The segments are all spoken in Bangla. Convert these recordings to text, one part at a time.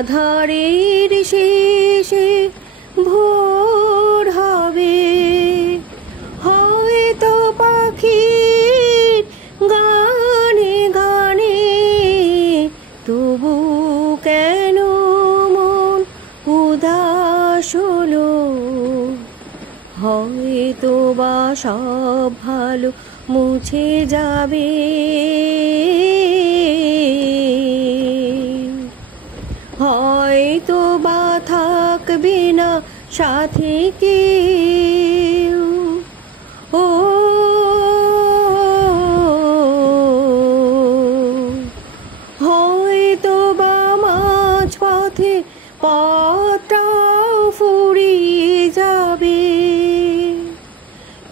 আধারের শেষে ভোর হবে, হয়তো পাখির গানে গানে, তবু কেন মন উদাস হলো? হয়তো বা সব ভালো মুছে যাবে, হয়তো বা থাকবে না সাথে কেউ। ও হয়তো বা মাঝ পথে পথটাও ফুরিয়ে যাবে,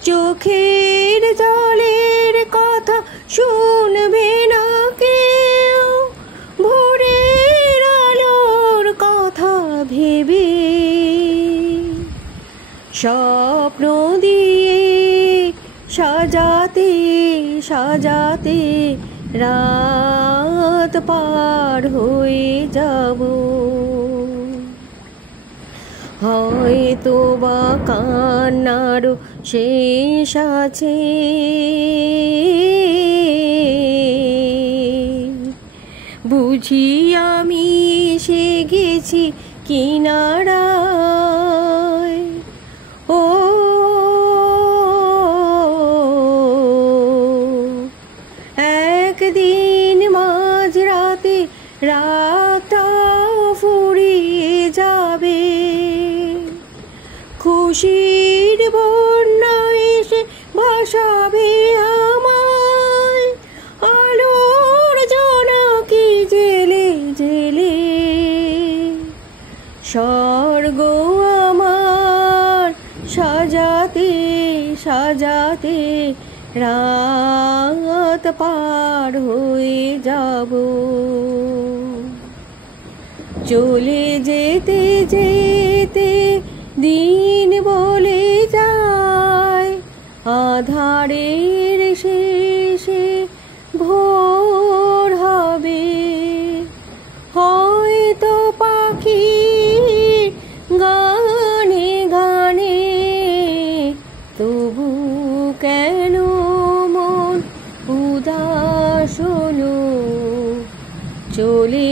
চোখের জলের কথা শুনবে না কেউ, ভোরের আলোর কথা ভেবে। স্বপ্ন দিয়ে সাজাতে সাজাতে রাত পার হয়ে যাব, হয়তো বা কান্নারও শেষ আছে, বুঝি আমি এসে গেছি কিনারায়। ও একদিন মাঝরাতে রাতটাও ফুরিয়ে যাবে, খুশির বন্যা এসে ভাসাবে আমায়, আলোর জোনাকি জেলে জেলে। স্বর্গ আমার সাজাতে সাজাতে রাত পার হয়ে যাব, চলে যেতে যেতে দিন বলে যায়, আধারের শেষে ভোর হবে, হয়তো পাখি গানে গানে, তবু কেন মন উদাস হলো? চলে